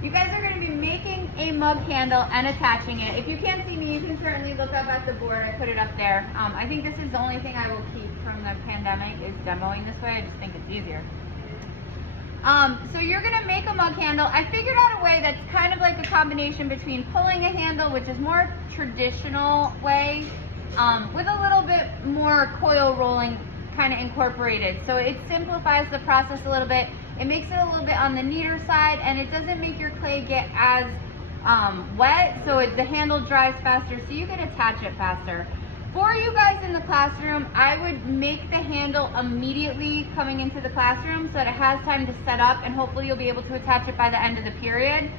You guys are going to be making a mug handle and attaching it. If you can't see me, you can certainly look up at the board. I put it up there. I think this is the only thing I will keep from the pandemic is demoing this way. I just think it's easier. So you're going to make a mug handle. I figured out a way that's kind of like a combination between pulling a handle, which is more traditional way, with a little bit more coil rolling kind of incorporated. So it simplifies the process a little bit. It makes it a little bit on the neater side, and it doesn't make your clay get as wet, so the handle dries faster, so you can attach it faster. For you guys in the classroom, I would make the handle immediately coming into the classroom so that it has time to set up, and hopefully you'll be able to attach it by the end of the period.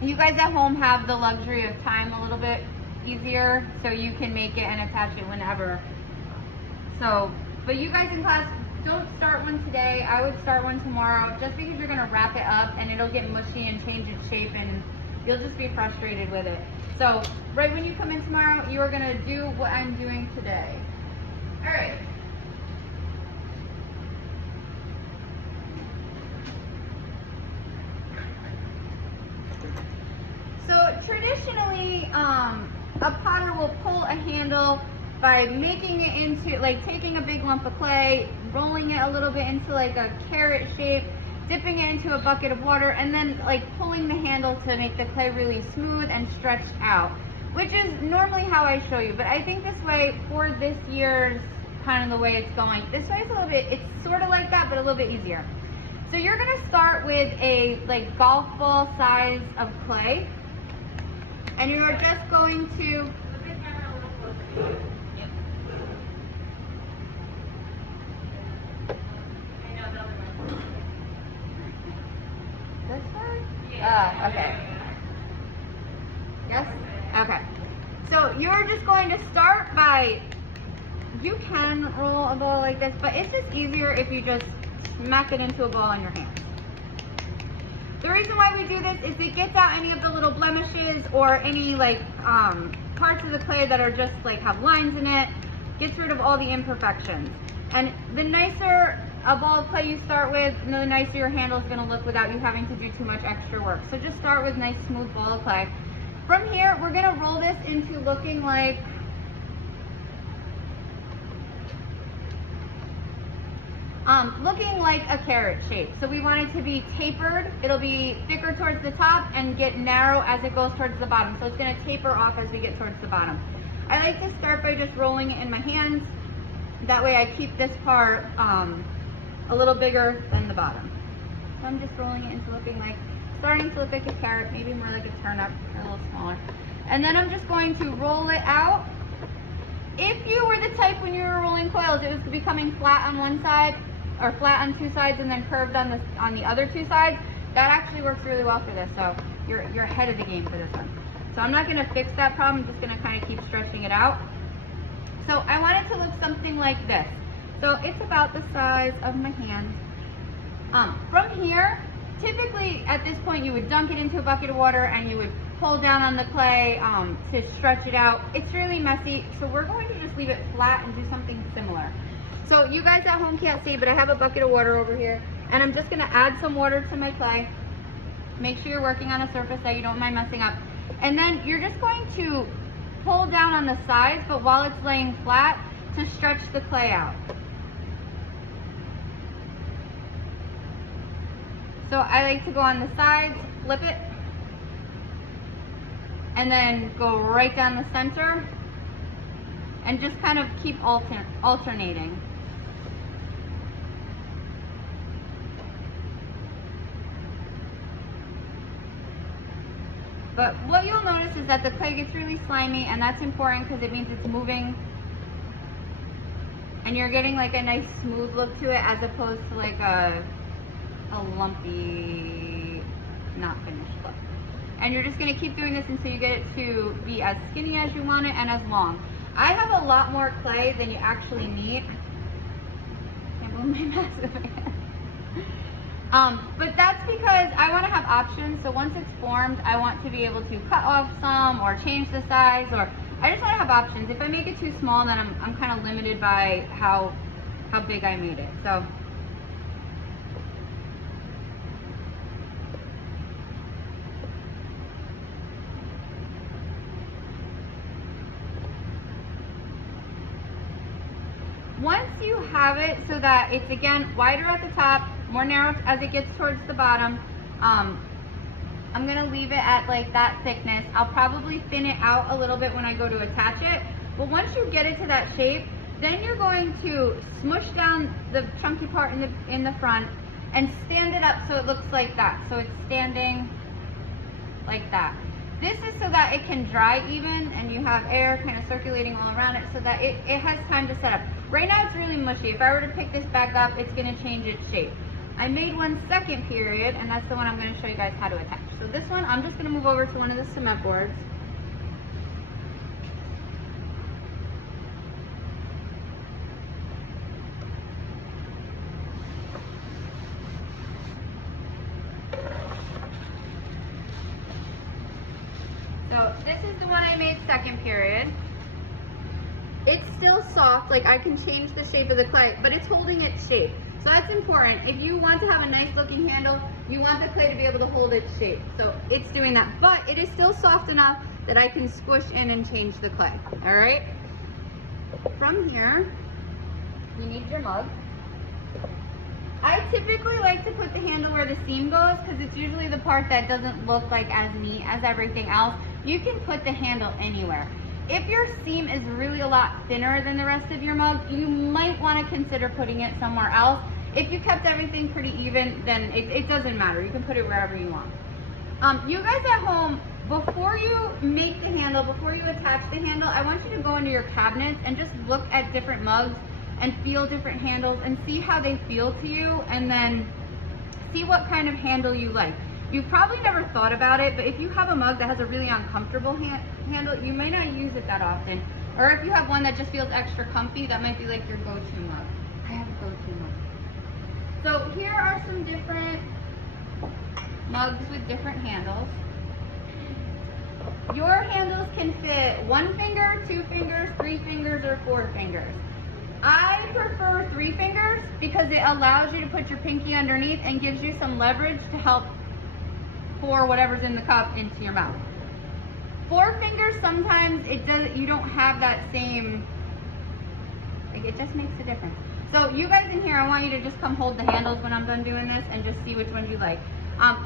You guys at home have the luxury of time a little bit easier, so you can make it and attach it whenever. So, but you guys in class, don't start one today. I would start one tomorrow, just because you're gonna wrap it up and it'll get mushy and change its shape, and you'll just be frustrated with it. So right when you come in tomorrow, you are gonna do what I'm doing today. All right. So traditionally, a potter will pull a handle by making it into, like, taking a big lump of clay, rolling it a little bit into like a carrot shape, dipping it into a bucket of water, and then like pulling the handle to make the clay really smooth and stretched out, which is normally how I show you. But I think this way, for this year's kind of the way it's going, this way is a little bit, it's sort of like that, but a little bit easier. So you're gonna start with a like golf ball size of clay, and you're just going to, this one? Yeah. Okay. Yes? Okay. So you're just going to start by, you can roll a ball like this, but it's just easier if you just smack it into a ball in your hand. The reason why we do this is it gets out any of the little blemishes or any like parts of the clay that are just like have lines in it, gets rid of all the imperfections. And the nicer a ball of clay you start with, the nicer your handle is going to look without you having to do too much extra work. So just start with nice smooth ball of clay. From here, we're going to roll this into looking like a carrot shape. So we want it to be tapered. It'll be thicker towards the top and get narrow as it goes towards the bottom. So it's going to taper off as we get towards the bottom. I like to start by just rolling it in my hands. That way I keep this part a little bigger than the bottom. So I'm just rolling it into looking like, starting to look like a carrot, maybe more like a turnip, or a little smaller. And then I'm just going to roll it out. If you were the type when you were rolling coils, it was becoming flat on one side, or flat on two sides and then curved on the other two sides, that actually works really well for this. So you're ahead of the game for this one. So I'm not gonna fix that problem, I'm just gonna kind of keep stretching it out. So I want it to look something like this. So it's about the size of my hand. From here, typically at this point you would dunk it into a bucket of water and you would pull down on the clay to stretch it out. It's really messy, so we're going to just leave it flat and do something similar. So you guys at home can't see, but I have a bucket of water over here, and I'm just gonna add some water to my clay. Make sure you're working on a surface that you don't mind messing up. And then you're just going to pull down on the sides, but while it's laying flat, to stretch the clay out. So I like to go on the sides, flip it, and then go right down the center, and just kind of keep alternating. But what you'll notice is that the clay gets really slimy, and that's important because it means it's moving and you're getting like a nice smooth look to it as opposed to like a lumpy, not finished look. And you're just gonna keep doing this until you get it to be as skinny as you want it and as long. I have a lot more clay than you actually need. Can't move my massive hand. But that's because I want to have options. So once it's formed, I want to be able to cut off some or change the size, or I just want to have options. If I make it too small, then I'm kind of limited by how big I made it. So you have it so that it's, again, wider at the top, more narrow as it gets towards the bottom, I'm gonna leave it at like that thickness. I'll probably thin it out a little bit when I go to attach it. But once you get it to that shape, then you're going to smush down the chunky part in the front and stand it up so it looks like that. So it's standing like that. This is so that it can dry even and you have air kind of circulating all around it so that it has time to set up. Right now it's really mushy. If I were to pick this back up, it's gonna change its shape. I made one second period, and that's the one I'm going to show you guys how to attach. So this one, I'm just going to move over to one of the cement boards. So this is the one I made second period. It's still soft, like I can change the shape of the clay, but it's holding its shape. So that's important. If you want to have a nice looking handle, you want the clay to be able to hold its shape. So it's doing that, but it is still soft enough that I can squish in and change the clay, all right? From here, you need your mug. I typically like to put the handle where the seam goes because it's usually the part that doesn't look like as neat as everything else. You can put the handle anywhere. If your seam is really a lot thinner than the rest of your mug, you might want to consider putting it somewhere else. If you kept everything pretty even, then it doesn't matter. You can put it wherever you want. You guys at home, before you make the handle, before you attach the handle, I want you to go into your cabinets and just look at different mugs and feel different handles and see how they feel to you, and then see what kind of handle you like. You've probably never thought about it, but if you have a mug that has a really uncomfortable handle, you might not use it that often. Or if you have one that just feels extra comfy, that might be like your go-to mug. I have a go-to mug. So here are some different mugs with different handles. Your handles can fit 1 finger, 2 fingers, 3 fingers, or 4 fingers. I prefer 3 fingers because it allows you to put your pinky underneath and gives you some leverage to help pour whatever's in the cup into your mouth. 4 fingers, sometimes you don't have that same, like it just makes a difference. So you guys in here, I want you to just come hold the handles when I'm done doing this and just see which ones you like.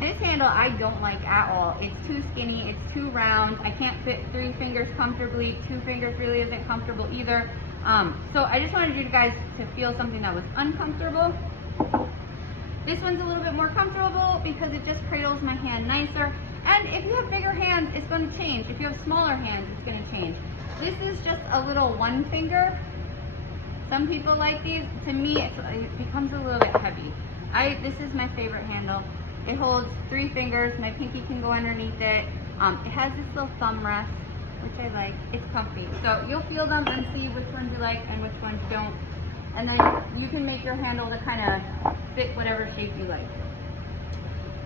This handle I don't like at all. It's too skinny, it's too round. I can't fit 3 fingers comfortably. 2 fingers really isn't comfortable either. So I just wanted you guys to feel something that was uncomfortable. This one's a little bit more comfortable because it just cradles my hand nicer. And if you have bigger hands, it's going to change. If you have smaller hands, it's going to change. This is just a little 1 finger. Some people like these. To me, it becomes a little bit heavy. This is my favorite handle. It holds 3 fingers. My pinky can go underneath it. It has this little thumb rest, which I like. It's comfy. So you'll feel them and see which ones you like and which ones you don't. And then you can make your handle to kind of fit whatever shape you like.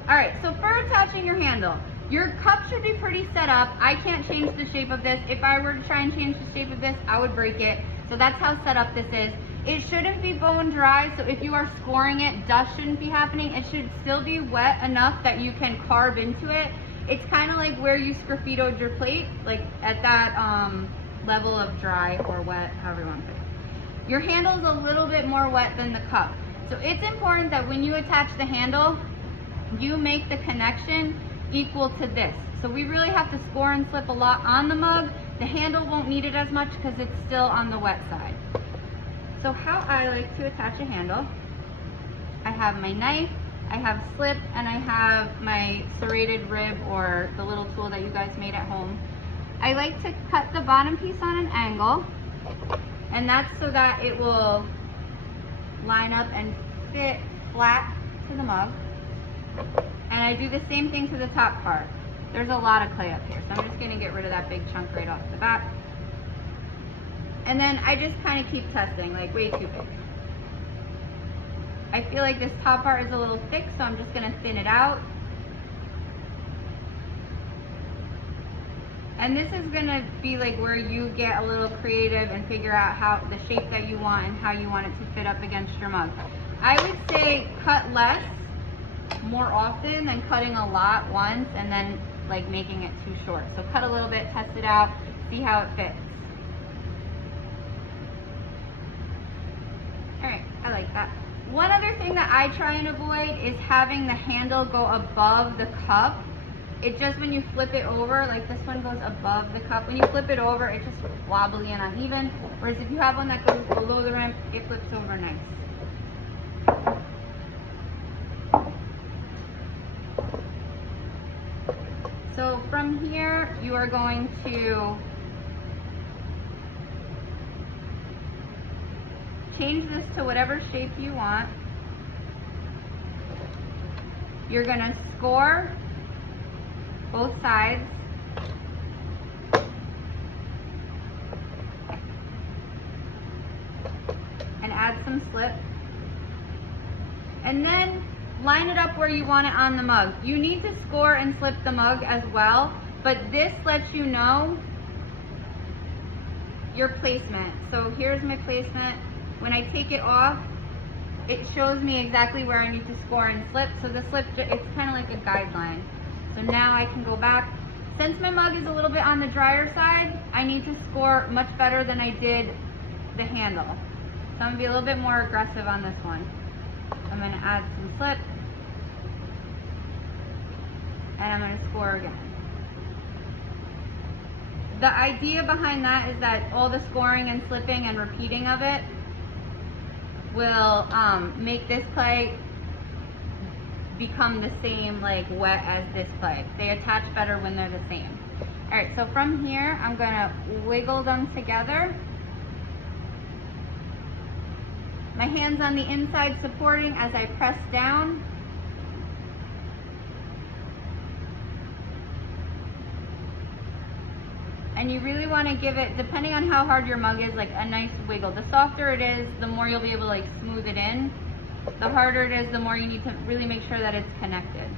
All right, so for attaching your handle, your cup should be pretty set up. I can't change the shape of this. If I were to try and change the shape of this, I would break it. So that's how set up this is. It shouldn't be bone dry, so if you are scoring it, dust shouldn't be happening. It should still be wet enough that you can carve into it. It's kind of like where you sgraffitoed your plate, like at that level of dry or wet, however you want to put it. Your handle is a little bit more wet than the cup. So it's important that when you attach the handle, you make the connection equal to this. So we really have to score and slip a lot on the mug. The handle won't need it as much because it's still on the wet side. So how I like to attach a handle, I have my knife, I have slip, and I have my serrated rib, or the little tool that you guys made at home. I like to cut the bottom piece on an angle, and that's so that it will line up and fit flat to the mug. And I do the same thing to the top part. There's a lot of clay up here, so I'm just gonna get rid of that big chunk right off the bat. And then I just kind of keep testing, like way too big. I feel like this top part is a little thick, so I'm just gonna thin it out. And this is gonna be like where you get a little creative and figure out how the shape that you want and how you want it to fit up against your mug. I would say cut less more often than cutting a lot once and then like making it too short. So cut a little bit, test it out, see how it fits. One other thing that I try and avoid is having the handle go above the cup. It just, when you flip it over, like this one goes above the cup. When you flip it over, it's just wobbly and uneven. Whereas if you have one that goes below the rim, it flips over nice. So from here, you are going to change this to whatever shape you want. You're gonna score both sides. And add some slip. And then line it up where you want it on the mug. You need to score and slip the mug as well, but this lets you know your placement. So here's my placement. When I take it off, it shows me exactly where I need to score and slip. So the slip, it's kind of like a guideline. So now I can go back. Since my mug is a little bit on the drier side, I need to score much better than I did the handle. So I'm gonna be a little bit more aggressive on this one. I'm gonna add some slip. And I'm gonna score again. The idea behind that is that all the scoring and slipping and repeating of it will make this clay become the same, like wet, as this clay. They attach better when they're the same. All right, so from here, I'm gonna wiggle them together. My hands on the inside supporting as I press down. And you really want to give it, depending on how hard your mug is, like a nice wiggle. The softer it is, the more you'll be able to like smooth it in. The harder it is, the more you need to really make sure that it's connected.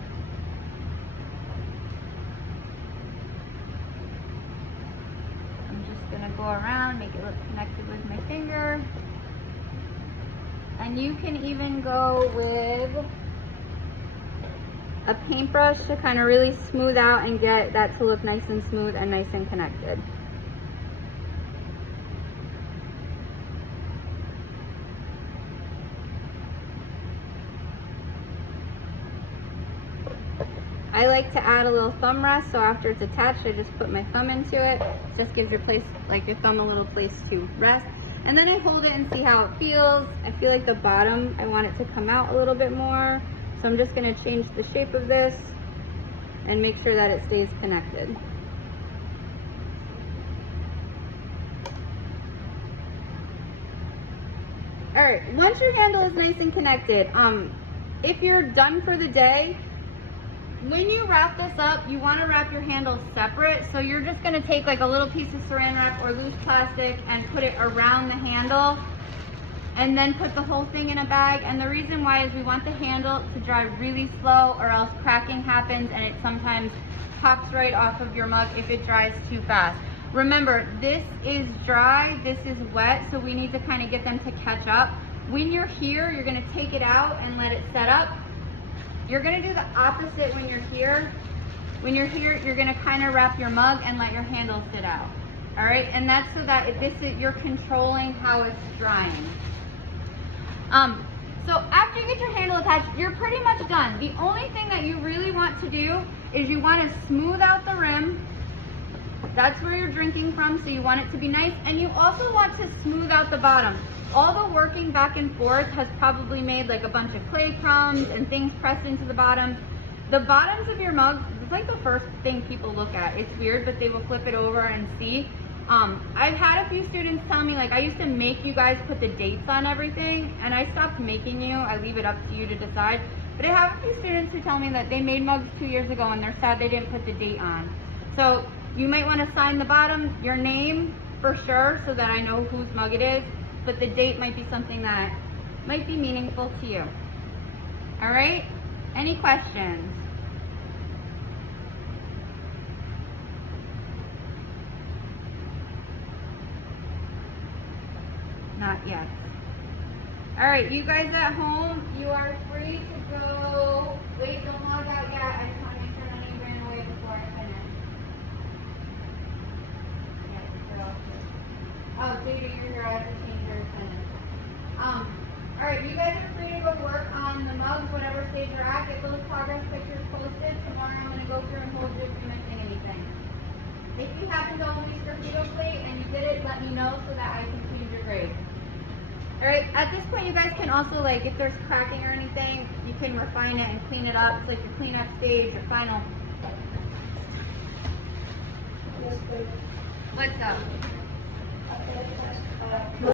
I'm just gonna go around, make it look connected with my finger. And you can even go with a paintbrush to kind of really smooth out and get that to look nice and smooth and nice and connected. I like to add a little thumb rest, so after it's attached, I just put my thumb into it. It just gives your place, like your thumb, a little place to rest. And then I hold it and see how it feels. I feel like the bottom, I want it to come out a little bit more. So I'm just gonna change the shape of this and make sure that it stays connected. All right, once your handle is nice and connected, if you're done for the day, when you wrap this up, you want to wrap your handle separate. So you're just going to take like a little piece of saran wrap or loose plastic and put it around the handle, and then put the whole thing in a bag. And the reason why is we want the handle to dry really slow, or else cracking happens and it sometimes pops right off of your mug if it dries too fast. Remember, this is dry, this is wet, so we need to kind of get them to catch up. When you're here, you're going to take it out and let it set up. You're going to do the opposite when you're here. When you're here, you're going to kind of wrap your mug and let your handle sit out. All right, and that's so that you're controlling how it's drying. So after you get your handle attached, you're pretty much done. The only thing that you really want to do is you want to smooth out the rim. That's where you're drinking from, so you want it to be nice. And you also want to smooth out the bottom. All the working back and forth has probably made like a bunch of clay crumbs and things pressed into the bottom. The bottoms of your mugs, it's like the first thing people look at. It's weird, but they will flip it over and see. I've had a few students tell me, like, I used to make you guys put the dates on everything, and I stopped making you. I leave it up to you to decide. But I have a few students who tell me that they made mugs 2 years ago and they're sad they didn't put the date on. So you might want to sign the bottom, your name for sure, so that I know whose mug it is, but the date might be something that might be meaningful to you. All right? Any questions? Not yet. All right, you guys at home, you are free to go. Wait, don't log out yet. I just want to make sure none of you ran away before I finish. Oh, Jada, you're here. I have to change your attendance. All right, you guys those progress pictures posted. Tomorrow I'm going to go through and hold you if you're missing anything. If you happen to only Sgraffito plate and you did it, let me know so that I can change your grade. Alright, at this point you guys can also, like, if there's cracking or anything, you can refine it and clean it up. It's like your cleanup stage, your final. What's up?